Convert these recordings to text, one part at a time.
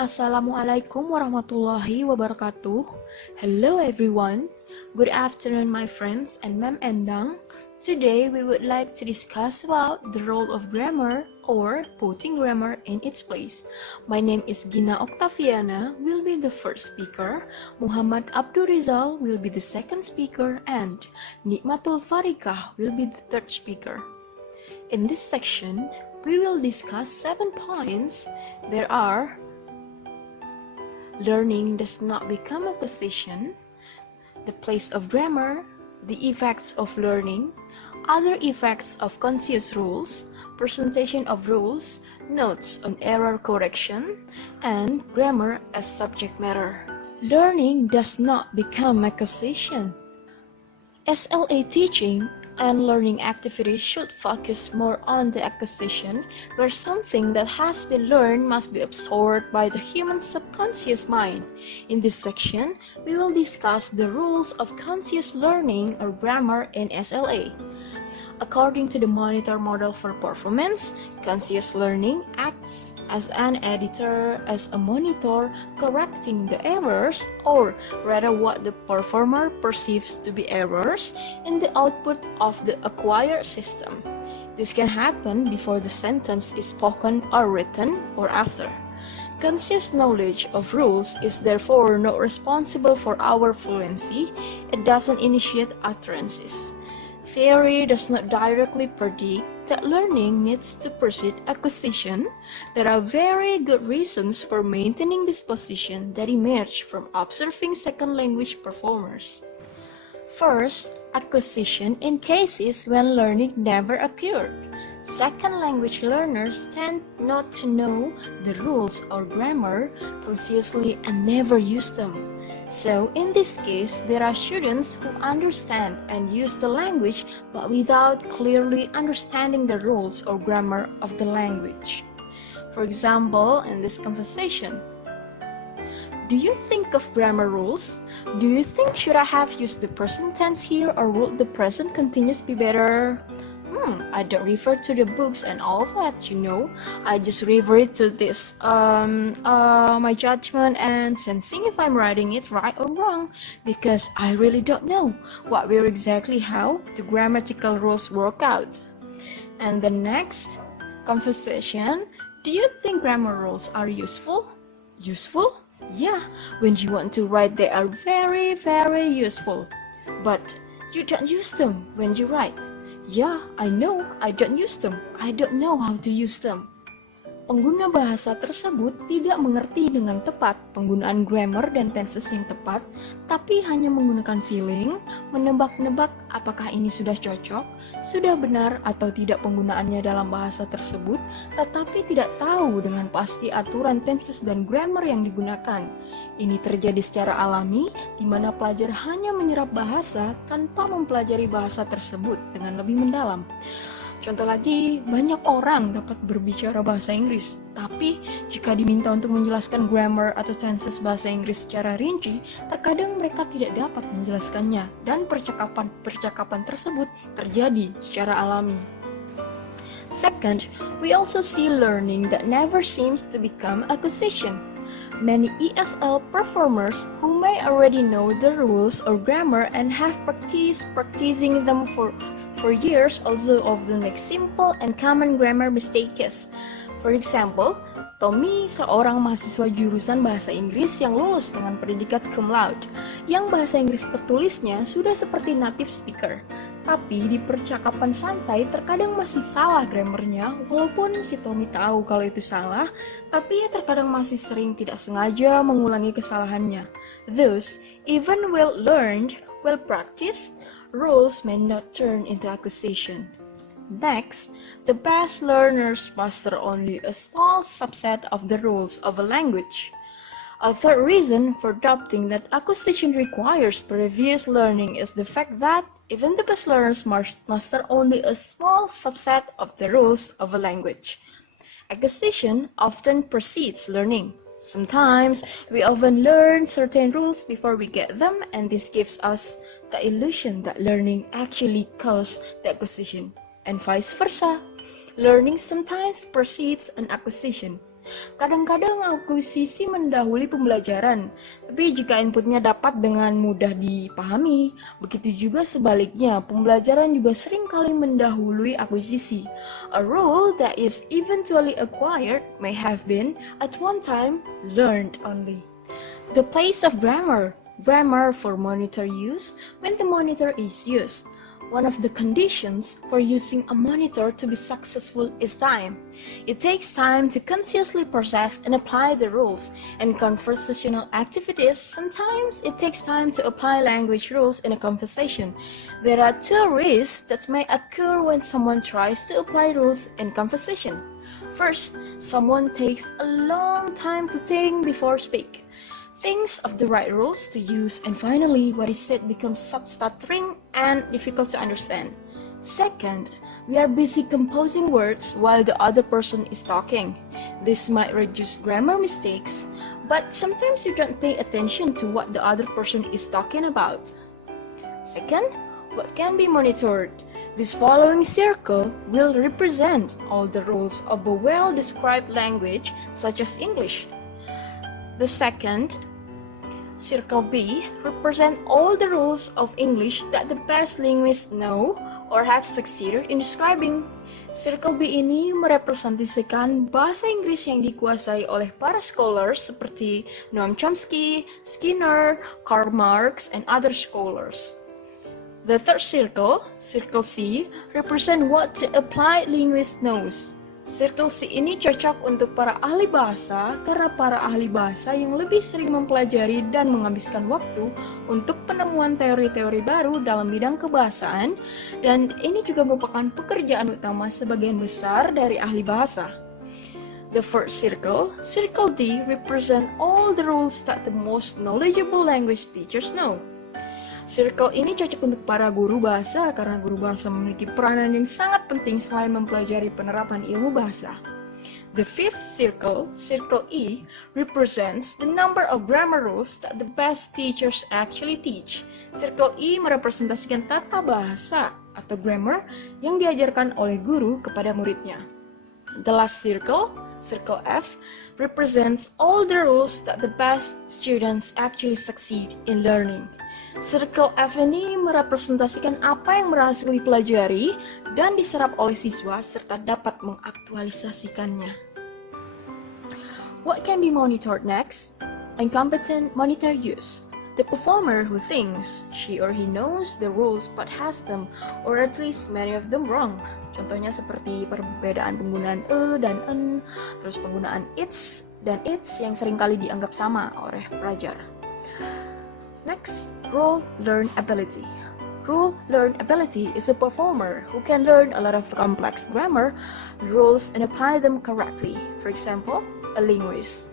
Assalamualaikum warahmatullahi wabarakatuh. Hello everyone. Good afternoon my friends and Ma'am Endang. Today we would like to discuss about the role of grammar or putting grammar in its place. My name is Gina Oktaviana, will be the first speaker. Muhammad Abdurrizal will be the second speaker and Nikmatul Farikhah will be the third speaker. In this section, we will discuss 7 points. There are: learning does not become acquisition, the place of grammar, the effects of learning, other effects of conscious rules, presentation of rules, notes on error correction, and grammar as subject matter. Learning does not become acquisition. SLA teaching and learning activities should focus more on the acquisition, where something that has been learned must be absorbed by the human subconscious mind. In this section, we will discuss the rules of conscious learning or grammar in SLA. According to the monitor model for performance, conscious learning acts as an editor, as a monitor, correcting the errors, or rather what the performer perceives to be errors, in the output of the acquired system. This can happen before the sentence is spoken or written, or after. Conscious knowledge of rules is therefore not responsible for our fluency. It doesn't initiate utterances. Theory does not directly predict that learning needs to precede acquisition. There are very good reasons for maintaining this position that emerge from observing second language performers. First, acquisition in cases when learning never occurred. Second language learners tend not to know the rules or grammar consciously and never use them. So, in this case, there are students who understand and use the language but without clearly understanding the rules or grammar of the language. For example, in this conversation, do you think of grammar rules? Do you think should I have used the present tense here or would the present continuous be better? I don't refer to the books and all that, I just refer to this, my judgment and sensing if I'm writing it right or wrong, because I really don't know what will exactly how the grammatical rules work out. And the next conversation, do you think grammar rules are useful? Useful? Yeah, when you want to write they are very, very useful. But you don't use them when you write. Yeah, I know, I don't use them. I don't know how to use them. Pengguna bahasa tersebut tidak mengerti dengan tepat penggunaan grammar dan tenses yang tepat, tapi hanya menggunakan feeling, menebak-nebak apakah ini sudah cocok, sudah benar atau tidak penggunaannya dalam bahasa tersebut, tetapi tidak tahu dengan pasti aturan tenses dan grammar yang digunakan. Ini terjadi secara alami, di mana pelajar hanya menyerap bahasa tanpa mempelajari bahasa tersebut dengan lebih mendalam. Contoh lagi, banyak orang dapat berbicara bahasa Inggris, tapi jika diminta untuk menjelaskan grammar atau tenses bahasa Inggris secara rinci, terkadang mereka tidak dapat menjelaskannya, dan percakapan tersebut terjadi secara alami. Second, we also see learning that never seems to become acquisition. Many ESL performers who may already know the rules or grammar and have practicing them for years also often make simple and common grammar mistakes. For example, Tommy, seorang mahasiswa jurusan bahasa Inggris yang lulus dengan predikat cum laude, yang bahasa Inggris tertulisnya sudah seperti native speaker, tapi di percakapan santai terkadang masih salah grammarnya, walaupun si Tommy tahu kalau itu salah, tapi terkadang masih sering tidak sengaja mengulangi kesalahannya. Thus, even well learned, well practiced, rules may not turn into acquisition. Next, the best learners master only a small subset of the rules of a language. A third reason for doubting that acquisition requires previous learning is the fact that even the best learners master only a small subset of the rules of a language. Acquisition often precedes learning. Sometimes, we often learn certain rules before we get them, and this gives us the illusion that learning actually caused the acquisition. And vice versa, learning sometimes precedes an acquisition, Kadang-kadang akuisisi mendahului pembelajaran, tapi jika inputnya dapat dengan mudah dipahami, begitu juga sebaliknya, pembelajaran juga seringkali mendahului akuisisi. A rule that is eventually acquired may have been, at one time, learned only. The place of grammar. Grammar for monitor use when the monitor is used. One of the conditions for using a monitor to be successful is time. It takes time to consciously process and apply the rules. In conversational activities, sometimes it takes time to apply language rules in a conversation. There are two risks that may occur when someone tries to apply rules in conversation. First, someone takes a long time to think before speak. Thinks of the right rules to use, and finally, what is said becomes stuttering and difficult to understand. Second, we are busy composing words while the other person is talking. This might reduce grammar mistakes, but sometimes you don't pay attention to what the other person is talking about. Second, what can be monitored? This following circle will represent all the rules of a well-described language, such as English. The second, Circle B, represent all the rules of English that the best linguists know or have succeeded in describing. Circle B ini merepresentasikan bahasa Inggris yang dikuasai oleh para scholars seperti Noam Chomsky, Skinner, Karl Marx, and other scholars. The third circle, Circle C, represent what the applied linguist knows. Circle C ini cocok untuk para ahli bahasa karena para ahli bahasa yang lebih sering mempelajari dan menghabiskan waktu untuk penemuan teori-teori baru dalam bidang kebahasaan, dan ini juga merupakan pekerjaan utama sebagian besar dari ahli bahasa. The first circle, Circle D, represent all the rules that the most knowledgeable language teachers know. Circle ini cocok untuk para guru bahasa karena guru bahasa memiliki peranan yang sangat penting selain mempelajari penerapan ilmu bahasa. The fifth circle, Circle E, represents the number of grammar rules that the best teachers actually teach. Circle E merepresentasikan tata bahasa atau grammar yang diajarkan oleh guru kepada muridnya. The last circle, Circle F, represents all the rules that the best students actually succeed in learning. Circle F ini merepresentasikan apa yang berhasil dipelajari dan diserap oleh siswa serta dapat mengaktualisasikannya. What can be monitored next? Incompetent monitor use. The performer who thinks she or he knows the rules but has them, or at least many of them, wrong. Contohnya seperti perbedaan penggunaan dan en, terus penggunaan its dan its yang seringkali dianggap sama oleh pelajar. Next, role learn ability. Role learn ability is a performer who can learn a lot of complex grammar rules and apply them correctly. For example, a linguist.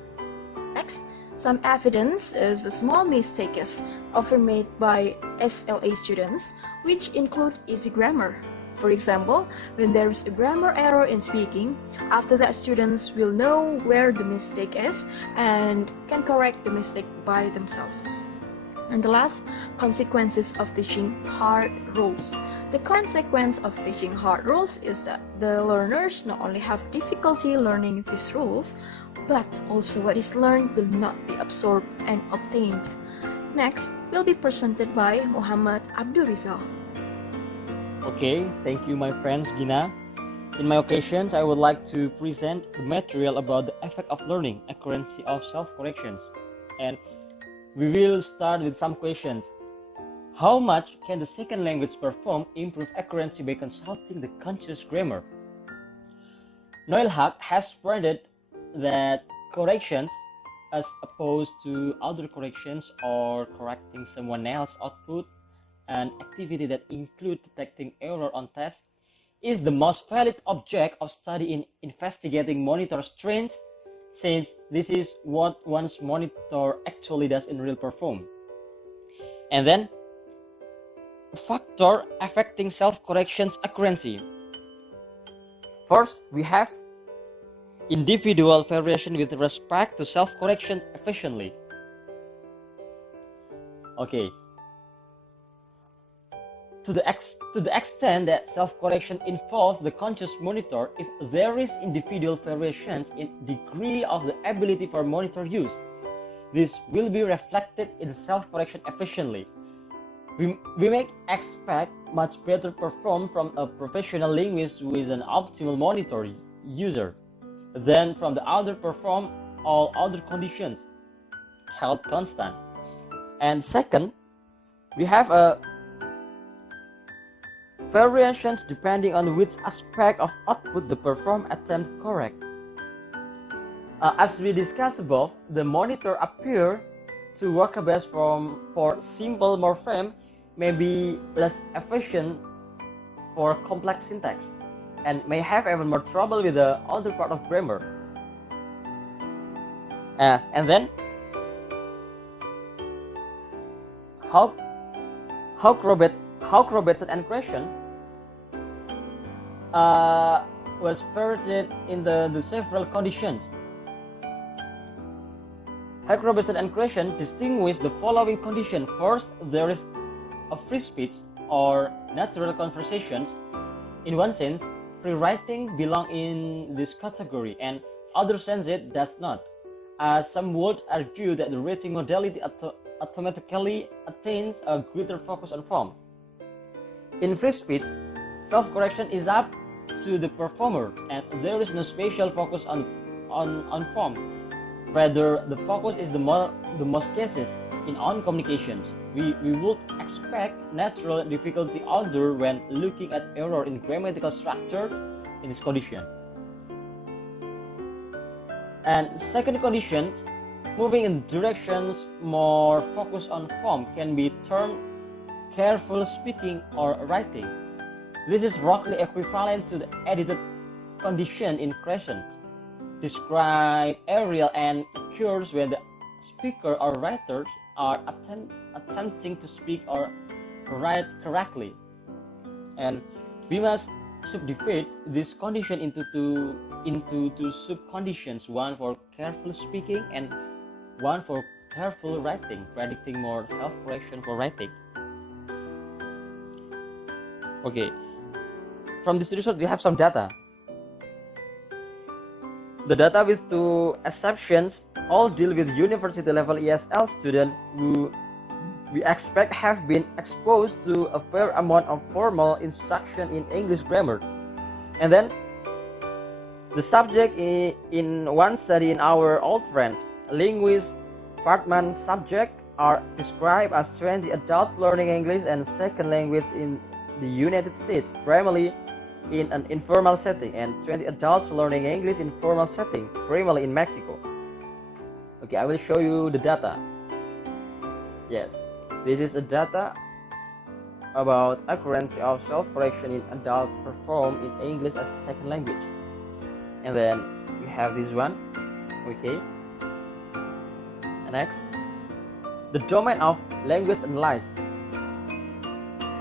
Next, some evidence is a small mistakes often made by SLA students, which include easy grammar. For example, when there is a grammar error in speaking, after that students will know where the mistake is and can correct the mistake by themselves. And the last, consequences of teaching hard rules. The consequence of teaching hard rules is that the learners not only have difficulty learning these rules, but also what is learned will not be absorbed and obtained. Next will be presented by Muhammad Abdurrizal. Okay, thank you my friends Gina. In my occasions, I would like to present the material about the effect of learning, accuracy of self-corrections. And we will start with some questions. How much can the second language perform improve accuracy by consulting the conscious grammar? Noel Haq has pointed that corrections, as opposed to other corrections or correcting someone else's output, an activity that includes detecting error on tests, is the most valid object of study in investigating monitor strengths, since this is what one's monitor actually does in real perform. And then, factor affecting self-corrections accuracy. First, we have individual variation with respect to self-correction efficiently. Okay. to the extent that self-correction involves the conscious monitor, if there is individual variations in degree of the ability for monitor use, this will be reflected in self-correction efficiently. We may expect much better performance from a professional linguist who is an optimal monitor user than from the other perform all other conditions held constant. And second, we have a variations depending on which aspect of output the perform attempt correct. As we discussed above, the monitor appear to work best for simple morpheme may be less efficient for complex syntax and may have even more trouble with the other part of grammar. And then how Robertson and question was parroted in the several conditions. Hawk, Robertson, and question distinguish the following condition. First, there is a free speech or natural conversations. In one sense, free writing belongs in this category, and other sense it does not. Some would argue that the writing modality automatically attains a greater focus on form. In free speech, self-correction is up to the performer, and there is no special focus on form. Rather, the focus is the most cases in on communications. We would expect natural difficulty other when looking at error in grammatical structure in this condition. And second condition, moving in directions more focused on form can be termed careful speaking or writing. This is roughly equivalent to the edited condition in crescent. Describe area and occurs when the speaker or writers are attempting to speak or write correctly. And we must subdivide this condition into two sub-conditions, one for careful speaking and one for careful writing, predicting more self-correction for writing. Okay, from this result we have some data. The data with two exceptions all deal with university level ESL students who we expect have been exposed to a fair amount of formal instruction in English grammar. And then the subject in one study in our old friend, linguist Fartman's subject are described as 20 adults learning English and second language in the United States, primarily in an informal setting, and 20 adults learning English in formal setting, primarily in Mexico. Okay, I will show you the data. Yes, this is a data about accuracy of self-correction in adult perform in English as second language. And then you have this one. Okay. And next, the domain of language analyzed.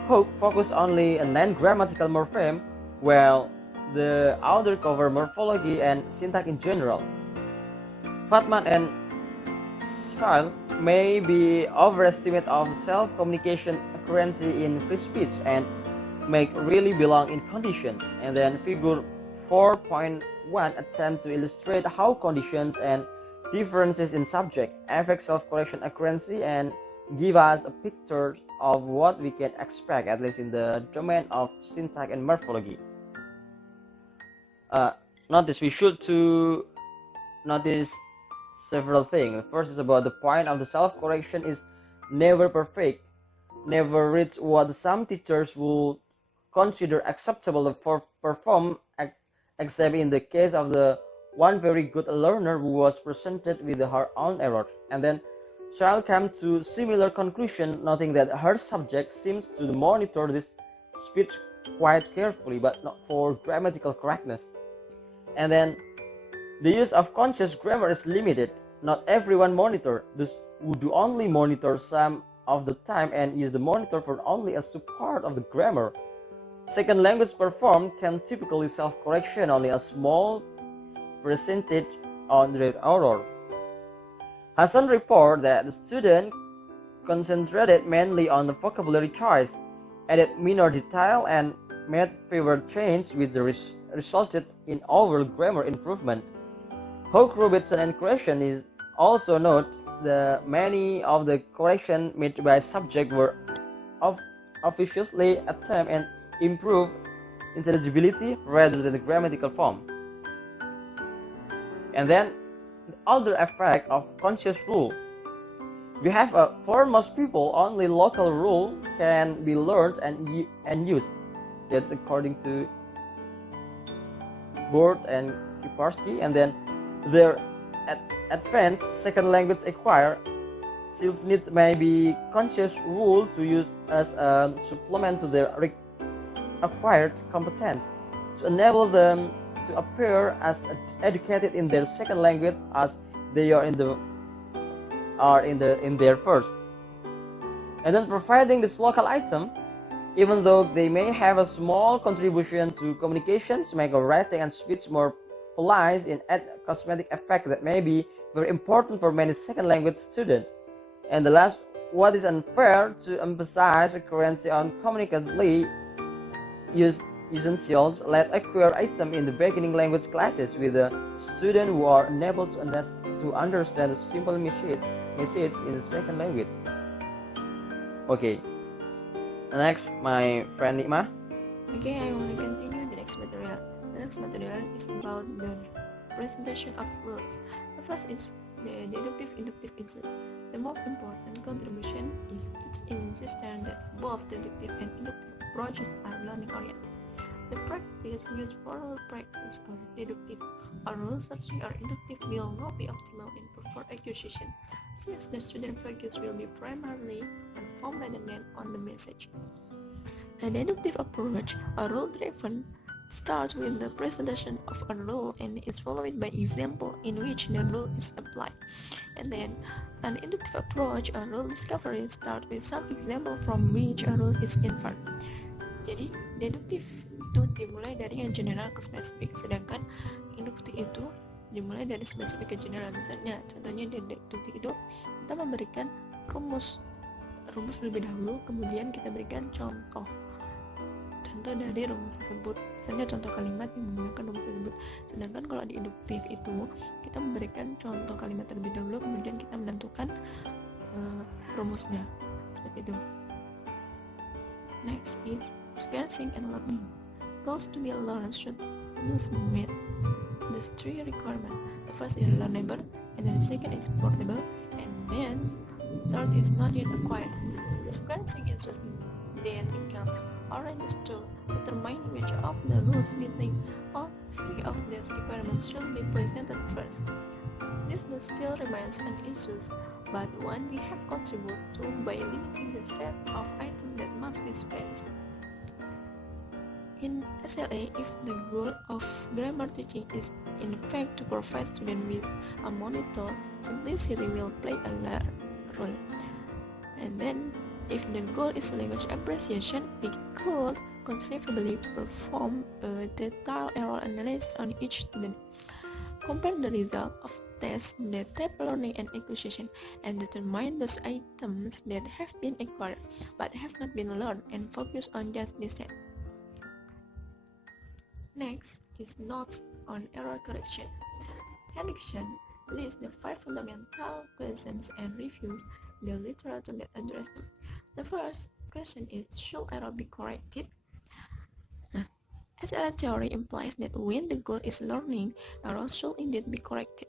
Hook focus only on non-grammatical morpheme, while the other cover morphology and syntax in general. Fatman and Schall may be overestimate of self-communication accuracy in free speech and may really belong in conditions. And then figure 4.1 attempt to illustrate how conditions and differences in subject affect self-correction accuracy and give us a picture of what we can expect, at least in the domain of syntax and morphology. Notice we should to notice several things. First is about the point of the self-correction is never perfect, never reach what some teachers will consider acceptable for perform, except in the case of the one very good learner who was presented with her own errors. And then Shall come to similar conclusion, noting that her subject seems to monitor this speech quite carefully, but not for grammatical correctness. And then the use of conscious grammar is limited. Not everyone monitor, thus would do only monitor some of the time and use the monitor for only a subpart of the grammar. Second language performed can typically self-correction only a small percentage on the error. Hassan report that the student concentrated mainly on the vocabulary choice. added minor detail and made fewer changes, which resulted in overall grammar improvement. Hook, Robertson, and correction is also note that many of the corrections made by subject were officiously attempt and improve intelligibility rather than the grammatical form. And then the other effect of conscious rule. We have for most people only local rule can be learned and used. That's according to Bort and Kiparsky. And then their advanced second language acquire self-need may be conscious rule to use as a supplement to their acquired competence to enable them to appear as educated in their second language as they are in their first. And then providing this local item, even though they may have a small contribution to communications, make a writing and speech more polite and add cosmetic effect that may be very important for many second language students. And the last, what is unfair to emphasize accuracy on communicatively essentials let acquire item in the beginning language classes with the student who are unable to understand the simple message in the second language. Okay, next my friend Nikma. Okay, I want to continue the next material. The next material is about the presentation of rules. The first is the deductive-inductive issue. The most important contribution is its insistence that both deductive and inductive approaches are learning-oriented. The practice used for practice of deductive or rule searching or inductive will not be optimal in preferred acquisition, since the student focus will be primarily on form rather than on the message. A deductive approach, or rule-driven, starts with the presentation of a rule and is followed by example in which the rule is applied. And then, an inductive approach or rule discovery starts with some example from which a rule is inferred. Jadi, deduktif itu dimulai dari yang general ke spesifik, sedangkan induktif itu dimulai dari spesifik ke general. Misalnya, contohnya di deduktif itu kita memberikan rumus lebih dahulu, kemudian kita berikan contoh dari rumus tersebut, misalnya contoh kalimat yang menggunakan rumus tersebut. Sedangkan kalau di induktif itu kita memberikan contoh kalimat terlebih dahulu, kemudian kita menentukan rumusnya, seperti itu. Next is experiencing and learning. Rules to be learned should meet these three requirements. The first is learnable, and then the second is portable, and then third is not yet acquired. Experiencing is just then becomes oranges to determine which of the rules meeting all three of these requirements should be presented first. This still remains an issue, but one we have contributed to by limiting the set of items that must be spent. In SLA, if the goal of grammar teaching is in fact to provide students with a monitor, simplicity will play a role. And then, if the goal is language appreciation, we could conceivably perform a detailed error analysis on each student, compare the result of tests that tap learning and acquisition, and determine those items that have been acquired but have not been learned, and focus on just this set. Next is notes on error correction. Correction lists the 5 fundamental questions and reviews the literature that address them. The first question is, should error be corrected? SLA theory implies that when the goal is learning, error should indeed be corrected.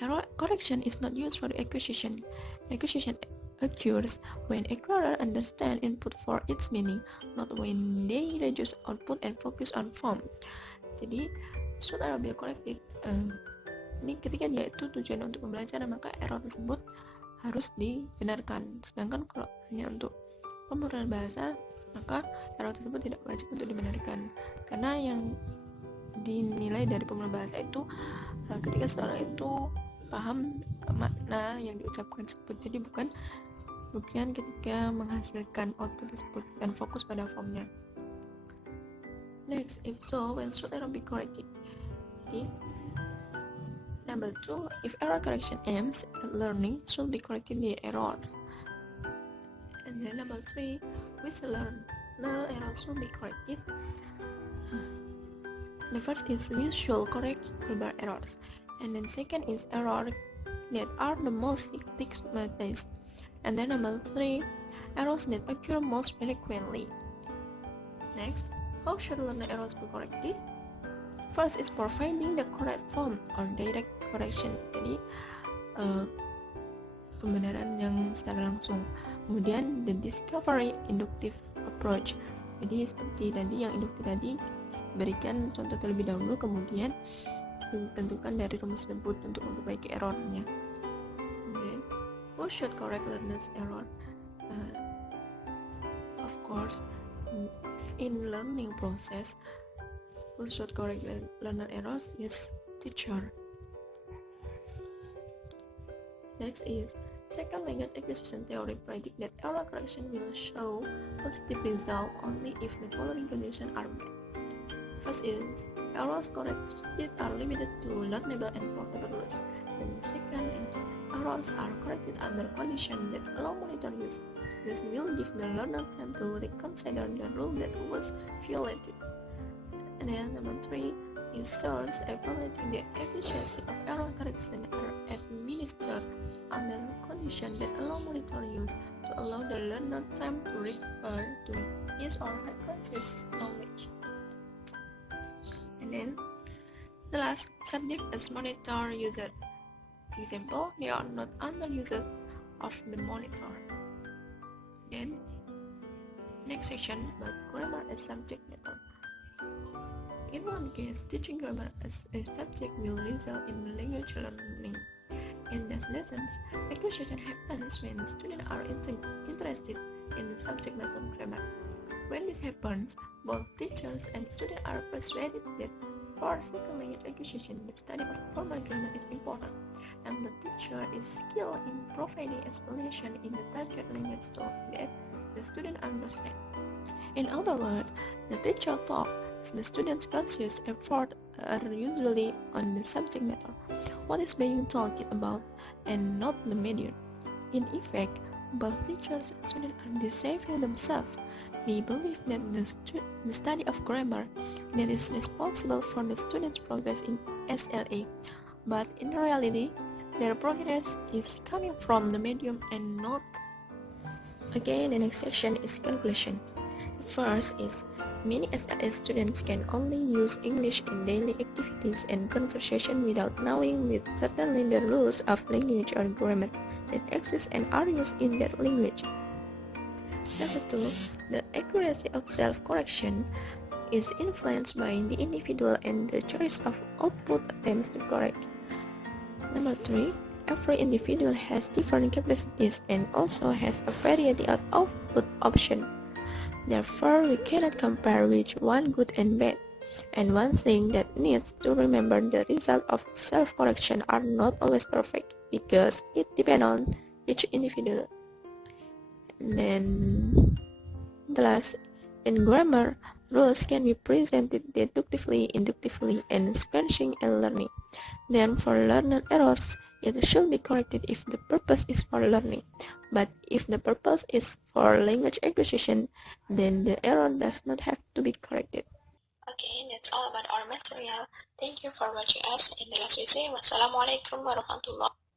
Error correction is not used for the acquisition. Acquisition occurs when acquirer understand input for its meaning, not when they reduce output and focus on form. Jadi, should error be corrected? Ini ketika dia itu tujuan untuk pembelajaran, maka error tersebut harus dibenarkan. Sedangkan kalau hanya untuk pemrograman bahasa, maka error tersebut tidak wajib untuk dibenarkan. Karena yang dinilai dari pemrograman bahasa itu ketika seorang itu paham makna yang diucapkan tersebut. Jadi bukan ketika menghasilkan output tersebut dan fokus pada formnya. Next, if so, when should error be corrected? Jadi, number 2, if error correction aims at learning, should be correcting the errors. And then number 3, which learner errors will be corrected. The first is we should correct grammar errors, and then second is errors that are the most stigmatized, and then number 3, errors that occur most frequently. Next, how should learner errors be corrected? First is providing the correct form or direct correction, jadi pembenaran yang secara langsung. Kemudian the discovery inductive approach, jadi seperti tadi yang induktif tadi, berikan contoh terlebih dahulu, kemudian tentukan dari rumus tersebut untuk memperbaiki errornya. Okay. Who should correct learner's error? Of course, in learning process, who should correct learner errors is teacher. Next is second language acquisition theory predict that error correction will show positive result only if the following conditions are met. First is errors corrected are limited to learnable and portable rules. And second is errors are corrected under conditions that allow monitor use. This will give the learner time to reconsider the rule that was violated. And then number 3 is source evaluating the efficiency of error correction are administered under conditions that allow monitor use to allow the learner time to refer to his or her conscious knowledge. And then the last subject is monitor user. Example, they are not under users of the monitor. Then next section about grammar as subject matter. In one case, teaching grammar as a subject will result in language learning. In these lessons, acquisition happens when students are interested in the subject matter grammar. When this happens, both teachers and students are persuaded that for second language acquisition, the study of formal grammar is important, and the teacher is skilled in providing explanation in the target language so that the student understand. In other words, the teacher talks, the student's conscious effort are usually on the subject matter, what is being talked about, and not the medium. In effect, both teachers and students are deceiving themselves. They believe that the study of grammar that is responsible for the student's progress in SLA, but in reality, their progress is coming from the medium and not. Again, the next section is conclusion. The first is many SLA students can only use English in daily activities and conversation without knowing with certainly the rules of language or grammar that exist and are used in that language. Number 2, the accuracy of self-correction is influenced by the individual and the choice of output attempts to correct. Number 3, every individual has different capacities and also has a variety of output options. Therefore, we cannot compare which one good and bad. And one thing that needs to remember, the result of self-correction are not always perfect because it depends on each individual. And then the last, in grammar, rules can be presented deductively, inductively, and sequentially and learning. Then for learner errors, it should be corrected if the purpose is for learning. But if the purpose is for language acquisition, then the error does not have to be corrected. Okay, that's all about our material. Thank you for watching us. In the last we say, wassalamualaikum warahmatullahi wabarakatuh.